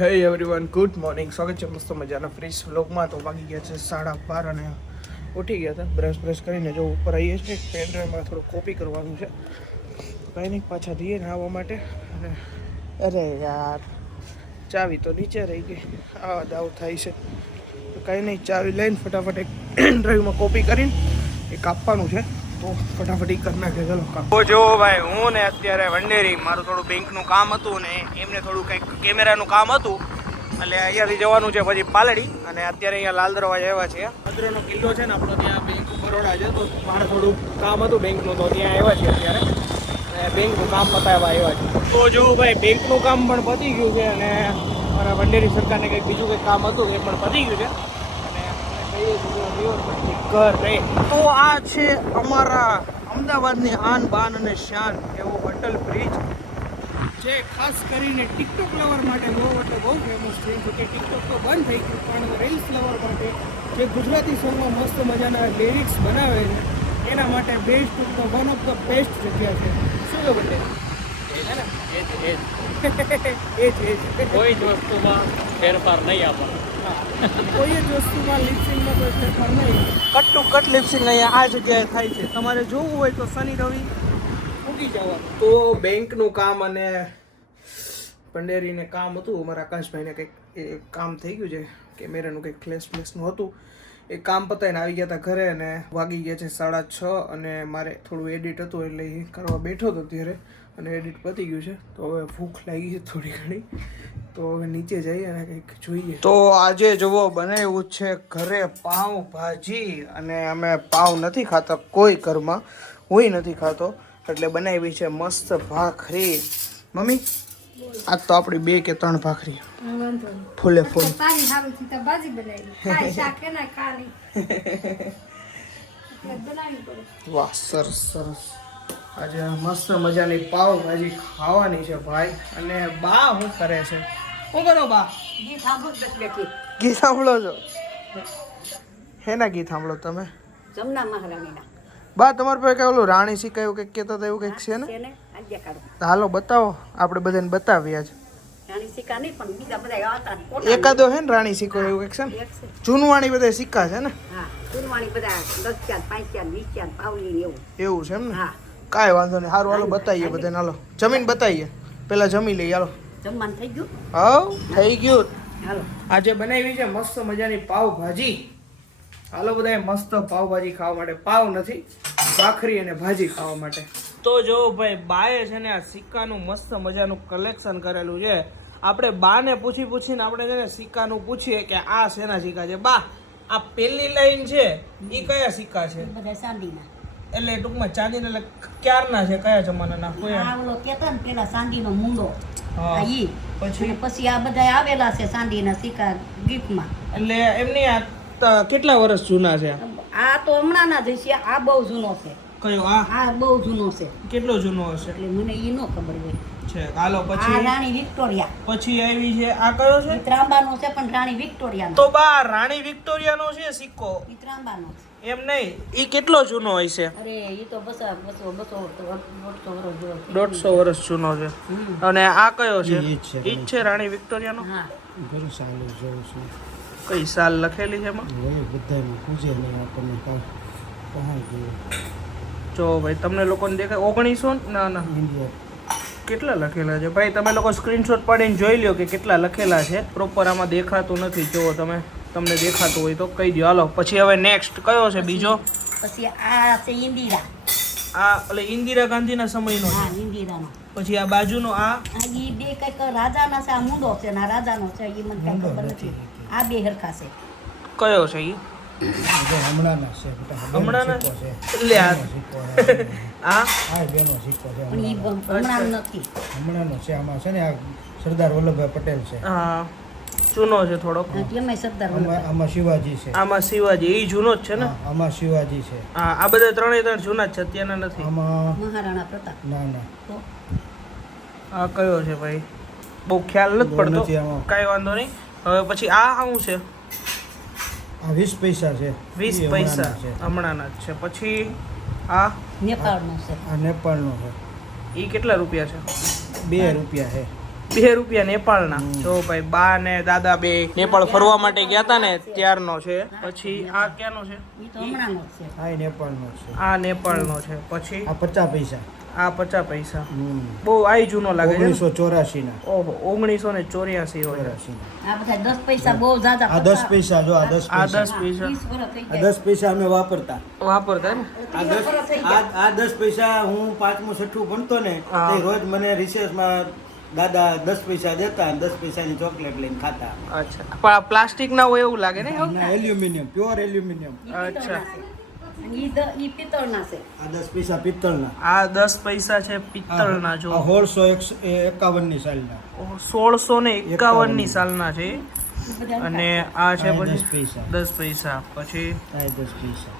હે everyone good morning. સ્વાગત છે મસ્ત મજાના ફ્રેશ વ્લોગમાં. તો વાગી ગયા છે 12:30 અને ઉઠી ગયા હતા. બ્રશ કરીને જો ઉપર આવીએ છીએ. પેન ડ્રાઈવમાં થોડું કોપી કરવાનું છે. કંઈ નહીં, પાછા જઈએ ને આવવા માટે. અને અરે યાર, ચાવી તો નીચે રહી ગઈ. આવા દાવ થાય છે. તો કંઈ નહીં, ચાવી લઈને ફટાફટ એક ડ્રાઈવમાં કોપી કરીને એ કાપવાનું છે. તો ફટાફટ એ કરી નાખે. ચલો તો જો ભાઈ, હું ને અત્યારે વંડેરી, મારું થોડું બેંકનું કામ હતું ને એમને થોડું કંઈક કેમેરાનું કામ હતું, એટલે અહીંયાથી જવાનું છે પછી પાલડી. અને અત્યારે અહીંયા લાલ દરવાજા આવ્યા છે. ભદ્રનો કિલ્લો છે ને આપણો, ત્યાં બેંક ઓફ બરોડા છે. તો મારે થોડું કામ હતું બેંકનું, તો ત્યાં આવ્યા છે અત્યારે. અને બેંકનું કામ પતાવવા આવ્યા છે. તો જો ભાઈ, બેંકનું કામ પણ પતી ગયું છે. અને મારા વંડેરી સરકારને કંઈક બીજું કંઈક કામ હતું એ પણ પતી ગયું છે. ઘર રહે તો આ છે અમારા અમદાવાદની આન બાન અને શાન એવો અટલ બ્રિજ, જે ખાસ કરીને ટિકટોક લવર માટે બહુ ફેમસ છે. જો કે ટિકટોક તો બંધ થઈ ગયું, પણ રીલ્સ લવર માટે જે ગુજરાતી સોંગમાં મસ્ત મજાના લિરિક્સ બનાવે છે એના માટે best one of the best જગ્યા છે. શું છે બંને? કોઈ જ વસ્તુમાં ફેરફાર નહીં આપવાનો. કોઈ જ વસ્તુમાં લિપસિંગમાં કોઈ ફેરફાર નહીં. કટ ટુ કટ લિપસિંગ અહીંયા આ જગ્યાએ થાય છે. તમારે જોવું હોય તો શનિ રવિ ઉગી જવાનું. તો બેંકનું કામ અને પંડેરીને કામ હતું. અમારા આકાશભાઈને કંઈક એ કામ થઈ ગયું છે, કેમેરાનું કંઈક ફ્લેશનું હતું. એ કામ પતાવીને આવી ગયા હતા ઘરે. અને વાગી ગયા છે 6:30. અને મારે થોડું એડિટ હતું એટલે એ કરવા બેઠો હતો ત્યારે. અને એડિટ પતી ગયું છે. તો હવે ભૂખ લાગી છે થોડી ઘણી. તો હવે નીચે જઈએ અને કંઈક જોઈએ. તો આજે જુઓ, બનાવ્યું છે ઘરે પાઉં ભાજી. અને અમે પાઉં નથી ખાતા કોઈ ઘરમાં, હુંય નથી ખાતો, એટલે બનાવી છે મસ્ત ભાખરી. મમ્મી, આજ તો આપણી 2 કે 3 ભાખરી ફૂલે ફૂલ. વાહ, સરસ સરસ. આજે મસ્ત મજાની પાવ ભાજી ખાવાની છે ભાઈ. અને બા શું કરે છે? શું કરો બા? ગીત સાંભળો છો? હેના ગીત સાંભળો તમે? જમના મહારાણીના. બા, તમારા પાસે કઈ ઓલું રાણી સિક્કા એવું કંઈક કહેતા હતા, એવું કંઈક છે ને? હાલો બતાવો, આપણે બધાને બતાવીએ આજ. રાણી સિક્કા નહીં, પણ બીજા બધા હતા. એકાદો હે ને રાણી સિક્કો એવું કંઈક છે ને? જૂનવાણી બધા સિક્કા છે ને? હા, જૂનવાણી બધા 10 5 20 પાવલી એવું એવું છે એમ ને? હા, કાંઈ વાંધો નહીં. સારું, હાલો બતાવીએ બધાને. હાલો જમીન બતાવીએ, પેલા જમી લઈએ. હાલો, જમવાનું થઈ ગયું? હા થઈ ગયું. હાલો, આજે બનાવી છે મસ્ત મજાની પાવ ભાજી. હાલો બધાએ મસ્ત પાવ ભાજી ખાવા માટે. પાવ નથી, ભાખરી અને ભાજી ખાવા માટે. તો જો ભાઈ, બાએ છે ને આ સિક્કાનું મસ્ત મજાનું કલેક્શન કરેલું છે. આપણે બાને પૂછીને આપણે છે ને સિક્કાનું પૂછીએ કે આ શેના સિક્કા છે. બા, આ પેલી લાઈન છે એ કયા સિક્કા છે? બધા ચાંદીના. એટલે ટૂંકમાં ચાંદીના, એટલે ક્યારના છે, કયા જમાનાના? આ ઓલો કેતા ને પેલા ચાંદીનો મુંડો, હા. આ ઈ. પછી આ બધા આવેલા છે ચાંદીના સિક્કા ગિફ્ટમાં. એટલે એમની આ કેટલા વર્ષ જૂના છે? આ તો હમણાંના જ છે. આ બહુ જૂનો છે. કયો? આ બહુ જૂનો છે. કેટલો જૂનો હશે? એટલે મને ઈ નો ખબર હોય છે. હાલો આ પછી રાણી વિક્ટોરિયા. પછી આવી છે આ કયો છે? ઈ ત્રાંબાનો છે, પણ રાણી વિક્ટોરિયાનો. તો બા, રાણી વિક્ટોરિયાનો છે સિક્કો? ઈ ત્રાંબાનો છે. એમ નહીં, ઈ કેટલો જૂનો હોય છે? અરે ઈ તો 150 વર્ષ જૂનો છે. અને આ કયો છે? ઈ જ છે રાણી વિક્ટોરિયાનો. હા, કઈ સાલ લખેલી છે એમાં? જો ભાઈ, તમને લોકોને દેખાય 1900? ના, કેટલા લખેલા છે ભાઈ? તમે લોકો સ્ક્રીનશોટ પાડીને જોઈ લ્યો કે કેટલા લખેલા છે. પ્રોપર આમાં દેખાતું નથી. જો તમને દેખાતું હોય તો કહી દો. હાલો પછી હવે નેક્સ્ટ કયો છે બીજો? પછી આ છે ઇન્દિરા. આ એટલે ઇન્દિરા ગાંધીના સમયનો હા, છે. ઇન્દિરાનો. પછી આ બાજુનો આ ઈ બે કઈક રાજાના છે. આ મુંડો છે ને આ રાજાનો છે. ઈ મને કઈ ખબર નથી. આ બે હરખા છે. કયો છે ઈ? હમણાંના છે. હમણાંના? લે આ બેનો સિક્કો છે. પણ ઈ હમણાં નથી. હમણાંનો છે. આમાં છે ને આ સરદાર વલ્લભભાઈ પટેલ છે. હા, જૂનો છે થોડોક. કેમ સરદાર આમાં શિવાજી છે. આમાં શિવાજી, એ જૂનો જ છે ને? આમાં શિવાજી છે. હા, આ બધા ત્રણ જૂના જ છે, અત્યારના નથી. આમાં મહારાણા પ્રતાપ. ના. તો આ કયો છે ભાઈ? બહુ ખ્યાલ નથી પડતો. કાંઈ વાંધો નહીં. હવે પછી આ શું છે? આ 20 પૈસા છે. 20 પૈસા હમણાંના જ છે. પછી આ નેપાળનો છે. આ નેપાળનો છે. એ કેટલા રૂપિયા છે? 2 રૂપિયા છે. રૂપિયા નેપાળના. જો ભાઈ બા ને દાદા બે નેપાળ ફરવા માટે ગયા હતા ને ત્યારનો છે. પછી આ ક્યાંનો છે? ઈ તો હમણાંનો જ છે. આ ય નેપાળનો છે. આ નેપાળનો છે. પછી આ 50 પૈસા. આ 50 પૈસા. બહુ આઈ જૂનો લાગે છે. 1984 ના. ઓહો 1984 હોય. 84 ના. આ બધા 10 પૈસા બહુ જાજા આ 10 પૈસા જો આ 10 આ પૈસા. 10 પૈસા 20 વર્ષ થઈ આ ગયા. 10 પૈસા અમે વાપરતા. વાપરતા ને. આ 10 પૈસા હું 5મું 6ઠું ભણતો ને હા. તે રોજ મને રિસેસમાં દાદા 10 પૈસા દેતા અને 10 પૈસાની ચોકલેટ લઈને ખાતા. અચ્છા પણ આ પ્લાસ્ટિક ના હોય એવું લાગે ને. ના એલ્યુમિનિયમ, પ્યોર એલ્યુમિનિયમ. અચ્છા. ઈ પિત્તળના છે. આ 10 પૈસા પિત્તળના. આ 10 પૈસા છે પિત્તળના. જો આ 1651 ની સાલના. 1651 ની સાલના છે. ઈ બધા અને આ છે આ 10 પછી પૈસા. 10 પૈસા. પછી આ 10 પૈસા.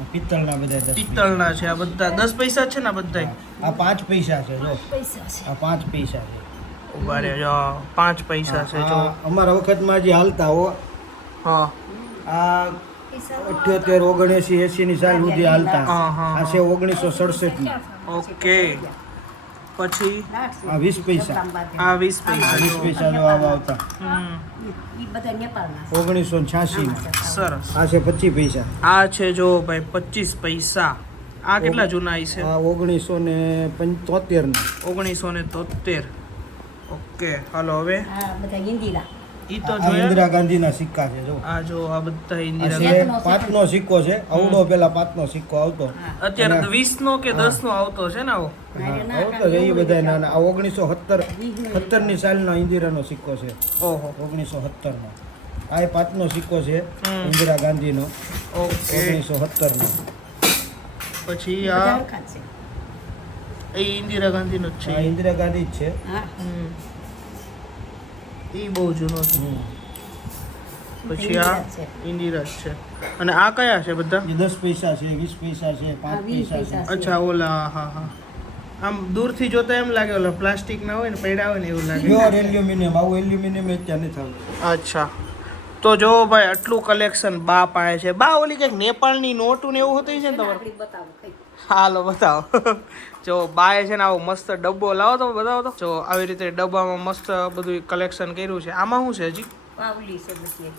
આ પિત્તળના બધા 10 પિત્તળના છે. આ બધા 10 પૈસા જ છે ને બધા. આ 5 પૈસા છે જો. પૈસા છે. આ 5 પૈસા છે. ઉભા રહે જો 5 પૈસા છે. જો આ અમારા વખતમાં જે હાલતા હો હા આ 78 79 80 ની સાલ સુધી હાલતા. હા, હા, આ છે 1967 ની. ઓકે. પછી આ 20 પૈસા. આ 20 પૈસા. 20 પૈસા જો આવા આવતા. હમ, ઈ બધા નેપાળના છે. 1986 માં. સરસ. આ છે 25 પૈસા. આ છે જો ભાઈ 25 પૈસા. આ કેટલા જૂના છે? આ 1975 ના. 1973. ઓકે હાલો હવે આ બધા ઇન્દિરા. ઈ તો આ જોયા. ઇન્દિરા ગાંધીના સિક્કા છે જો. આ જો આ બધા આ ઇન્દિરા છે 5નો સિક્કો છે. આવડો પેલા 5નો સિક્કો આવતો. અત્યારે 20 નો કે 10 નો આવતો છે ને આવો. હા, આવતો છે એ બધા નાના. આ 1970 ની સાલનો ઇન્દિરાનો સિક્કો છે. ઓહો 1970 નો. આ 5નો સિક્કો છે ઇન્દિરા ગાંધીનો. ઓકે. 1970 નો. પછી બધા આ હરખા જ છે. એ ઇન્દિરા ગાંધીનો જ આ છે. ઇન્દિરા ગાંધી જ છે. હા. એ બહુ જૂનો છે. પછી ઇન્દિરા આ જ છે. ઇન્દિરા જ છે. અને આ કયા છે બધા? એ 10 પૈસા છે, 20 પૈસા છે, 5 આ 20 પૈસા પૈસા છે. છે. અચ્છા ઓલા હા હા. આમ દૂરથી જોતા એમ લાગે ઓલા પ્લાસ્ટિક ના હોય ને પડ્યા હોય ને એવું લાગે. Pure aluminium. આવું એલ્યુમિનિયમ અત્યારે નથી આવતું. અચ્છા તો જો ભાઈ આટલું કલેક્શન બા પાસે છે. બા ઓલી કંઈક નેપાળની નોટું ને એવું હતું છે ને તમારે? આપણી બતાવો કઈ. હાલો બતાવો. જો બાએ છે ને આવો મસ્ત ડબ્બો લાવો તો બતાવો તો. જો આવી રીતે ડબ્બામાં મસ્ત બધું કલેક્શન કર્યું છે. આમાં શું છે હજી? પાવલી છે બધી.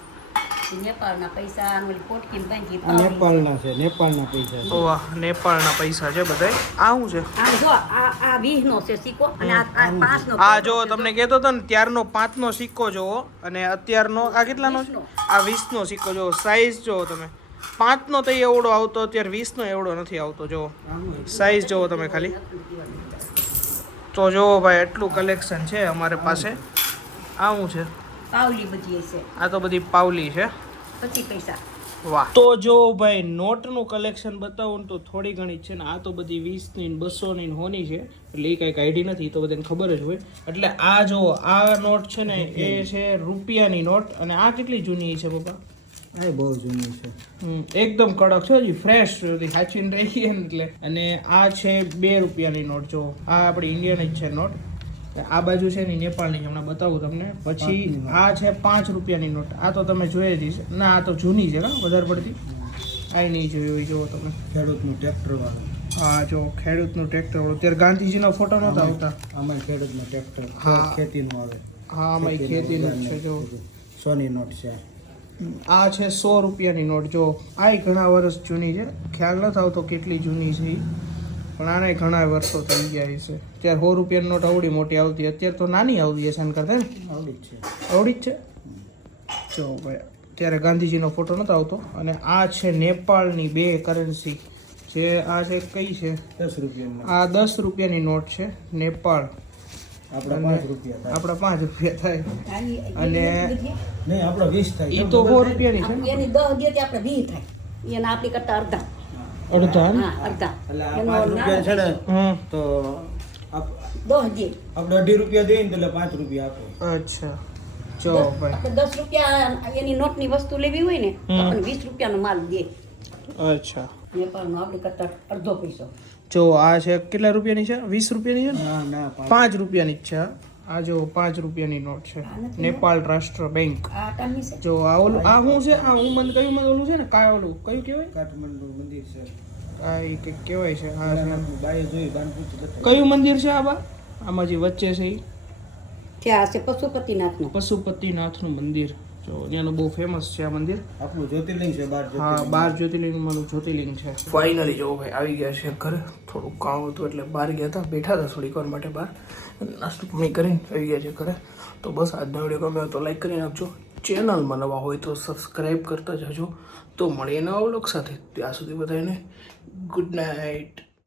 ઈ નેપાળના પૈસા અને ઓલી પોટકીમાં બાંધી આ પાવલી. નેપાળના છે. નેપાળના પૈસા છે. વાહ નેપાળના પૈસા છે બધાય. આ શું છે? આમ જો આ 20 નો છે સિક્કો અને આ 5 નો. આ જો તમને કહેતો હતો ને ત્યારનો 5 નો સિક્કો જોવો અને અત્યારનો આ કેટલાનો છે? 20 નો. આ 20 નો સિક્કો જોવો. સાઈઝ જોવો તમે. 5 નો તો એવડો આવતો, અત્યારે 20 નો એવડો નથી આવતો. જોવો સાઈઝ જોવો તમે ખાલી. તો જોવો ભાઈ એટલું કલેક્શન છે અમારે પાસે. આ શું છે? પાવલી બધી છે. આ તો બધી પાવલી છે. 25 પૈસા. વાહ. તો જો ભાઈ નોટનું કલેક્શન બતાવું ને તો થોડી ઘણી જ છે ને. આ તો બધી 20 ની 200 ની હોની છે એટલે એ કાંઈક આઈડી નથી. એ તો બધાને ખબર જ હોય. એટલે આ જો આ નોટ છે ને એ છે રૂપિયાની નોટ. અને આ કેટલી જૂની છે પપ્પા? આ બહુ જૂની છે. એકદમ કડક છે હજી ફ્રેશ સાચવીને રહી ને એટલે. અને આ છે 2 રૂપિયાની નોટ. જો આ આપણી ઇન્ડિયન જ છે નોટ. આ બાજુ છે ને નેપાળની છે. હમણાં બતાવું તમને. પછી આ છે 5 રૂપિયાની નોટ. આ તો તમે જોઈ જ છે. ના આ તો જૂની છે ને વધારે પડતી. આ નહીં જોયું જુઓ તમે. ખેડૂતનું ટ્રેક્ટર વાળું. હા જો ખેડૂતનું ટ્રેક્ટર વાળું. ત્યારે ગાંધીજીનો ફોટો નહોતા આવતા. આમાં ખેડૂતનું ટ્રેક્ટર. હા. ખેતીનું આવે. હા આમાં ખેતીનું જ છે. જો સોની નોટ છે. આ છે 100 રૂપિયાની નોટ. જો આ ઘણા વર્ષ જૂની છે. ખ્યાલ નથી આવતો કેટલી જૂની છે ઈ. પણ આને ઘણા વર્ષો થઈ ગયા છે. ત્યારે 100 રૂપિયાની નોટ આવડી મોટી આવતી. અત્યારે તો નાની આવતી હશે ને કરતા ને. આવડી જ છે. આવડી જ છે. જો ભાઈ ત્યારે ગાંધીજીનો ફોટો નતો આવતો. અને આ છે નેપાળની 2 કરન્સી. જે આ છે કઈ છે? 10 રૂપિયાની. આ 10 રૂપિયાની નોટ છે નેપાળ. આપણા 5 રૂપિયા થાય. આપણા 5 રૂપિયા થાય. અને નહીં આપણા 20 થાય. એ તો 100 રૂપિયાની છે ને? એની 10 દે તે આપણે 20 થાય. એને આપણી કરતા અડધા. અડધા ને? હા અડધા. એટલે આ એનો 5 રૂપિયા છે ને હમ. તો 10 દે. આપણે 2.5 રૂપિયા દઈએ ને તો એટલે 5 રૂપિયા આપો. અચ્છા જો ભાઈ. આપણે 10 રૂપિયા એની નોટની વસ્તુ લેવી હોય ને તો આપણને 20 રૂપિયાનો માલ દે. અચ્છા નેપાળનો આપણી કરતા અડધો પૈસો. જો આ છે કેટલા રૂપિયાની છે? 20 રૂપિયાની છે ને? ના ના 5 રૂપિયાની જ છે આ. આ જો 5 રૂપિયાની નોટ છે. નેપાળ રાષ્ટ્ર બેંક. આ ટાઈમની છે. જો આ ઓલું આ શું છે? આ હું મને કયું મને ઓલું છે ને કાય ઓલું કયું કહેવાય? કાઠમંડુ મંદિર છે. આ એ કંઈક કહેવાય છે. આ છે. બાએ જોઈ બાનપુર બતાવી. કયું મંદિર છે આ બા? આમાં જે વચ્ચે છે ઈ? ત્યાં છે પશુપતિનાથનું. પશુપતિનાથનું મંદિર. જો ત્યાંનું બહુ ફેમસ છે આ મંદિર. આપણું જ્યોતિર્લિંગ છે 12 હા 12 જ્યોતિર્લિંગમાંનું જ્યોતિર્લિંગ છે. ફાઇનલી જો ભાઈ આવી ગયા છે ઘરે. થોડું કામ હતું એટલે બહાર ગયા હતા, બેઠા હતા થોડીક વાર માટે બહાર, નાસ્તો પાણી કરીને આવી ગયા છે ઘરે. તો બસ આજનો વિડીયો ગમ્યો તો લાઈક કરી નાખજો, ચેનલમાં નવા હોય તો સબસ્ક્રાઈબ કરતા જજો. તો મળીએ નવા વ્લોગ સાથે. ત્યાં સુધી બધાને ગુડ નાઇટ.